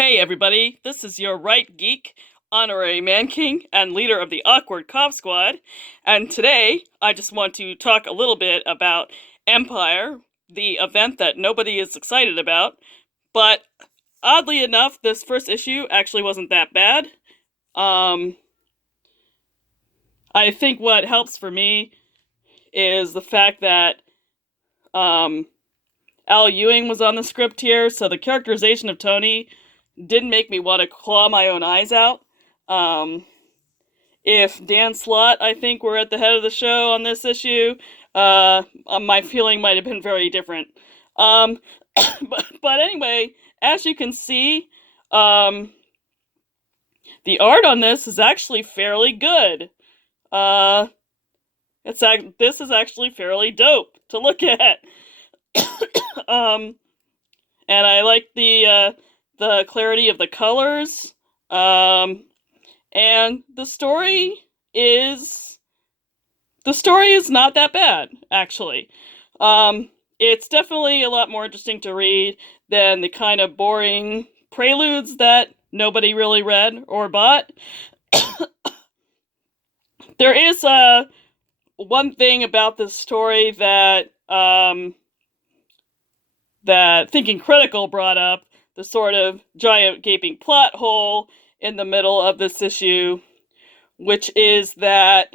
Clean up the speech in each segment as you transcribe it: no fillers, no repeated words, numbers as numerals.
Hey everybody, this is your right geek, honorary man king, and leader of the Awkward Cop Squad, and today I just want to talk a little bit about Empyre, the event that nobody is excited about, but oddly enough, this first issue actually wasn't that bad. Um, I think what helps for me is the fact that, um, Al Ewing was on the script here, so the characterization of Tony didn't make me want to claw my own eyes out. Um, if Dan Slott, I think, were at the head of the show on this issue, my feeling might have been very different. Um, but anyway, as you can see, um, the art on this is actually fairly good. Uh, this is actually fairly dope to look at. um, and I like the clarity of the colors. Um, and is the story is not that bad, actually. It's definitely a lot more interesting to read than the kind of boring preludes that nobody really read or bought. There is one thing about this story that Thinking Critical brought up, the sort of giant gaping plot hole in the middle of this issue, which is that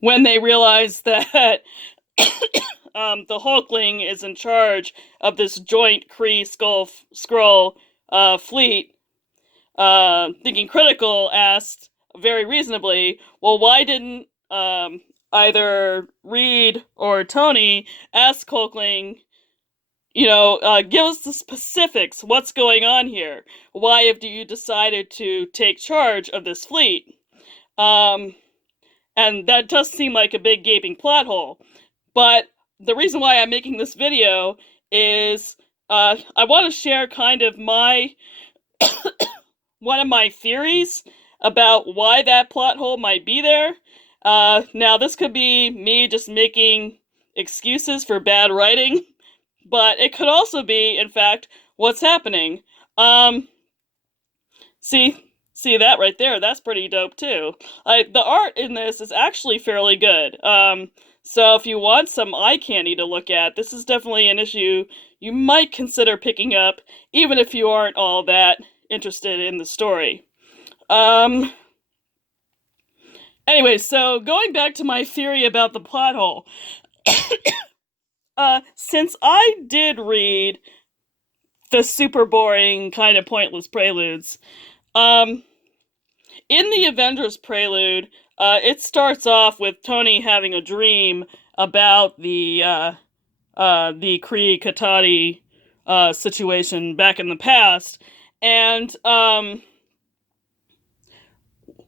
when they realize that the Hulkling is in charge of this joint Kree Skrull fleet, Thinking Critical asked very reasonably, well, why didn't either Reed or Tony ask Hulkling, give us the specifics. What's going on here? Why have you decided to take charge of this fleet? And that does seem like a big gaping plot hole. But the reason why I'm making this video is I want to share kind of one of my theories about why that plot hole might be there. Now, this could be me just making excuses for bad writing, but it could also be, in fact, what's happening. Um, see that right there? That's pretty dope too. The art in this is actually fairly good. So if you want some eye candy to look at, this is definitely an issue you might consider picking up, even if you aren't all that interested in the story. Um, anyway, so going back to my theory about the plot hole. Since I did read the super boring, kind of pointless preludes, in the Avengers prelude, it starts off with Tony having a dream about the Kree Katati situation back in the past, and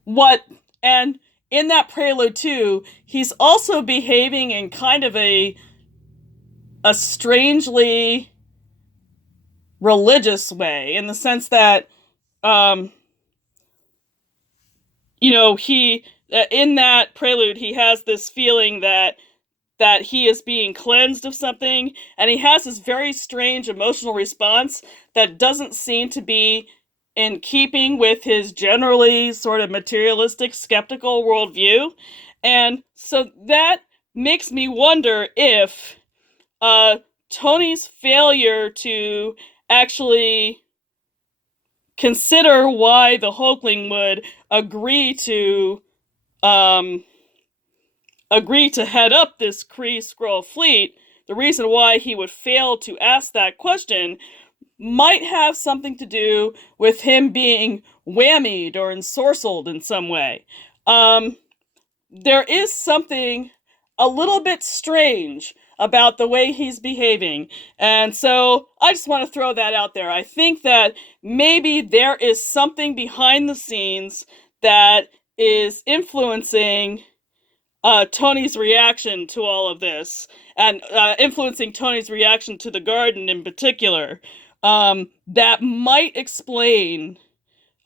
what and in that prelude too, he's also behaving in kind of a strangely religious way, in the sense that um he in that prelude he has this feeling that he is being cleansed of something, and he has this very strange emotional response that doesn't seem to be in keeping with his generally sort of materialistic, skeptical worldview. And so that makes me wonder if Tony's failure to actually consider why the Hulkling would agree to um, head up this Kree Skrull fleet, the reason why he would fail to ask that question might have something to do with him being whammied or ensorcelled in some way. There is something a little bit strange about the way he's behaving, and so I just want to throw that out there. I think that maybe there is something behind the scenes that is influencing Tony's reaction to all of this, and influencing Tony's reaction to the garden in particular, that might explain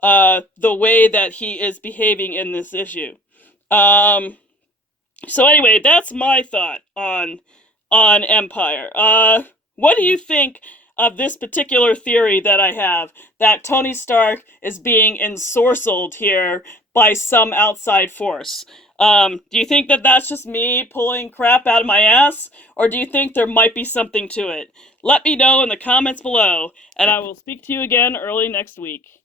the way that he is behaving in this issue. So anyway, that's my thought on Empyre. What do you think of this particular theory that I have, that Tony Stark is being ensorcelled here by some outside force. Do you think that that's just me pulling crap out of my ass, or do you think there might be something to it? Let me know in the comments below, and I will speak to you again early next week.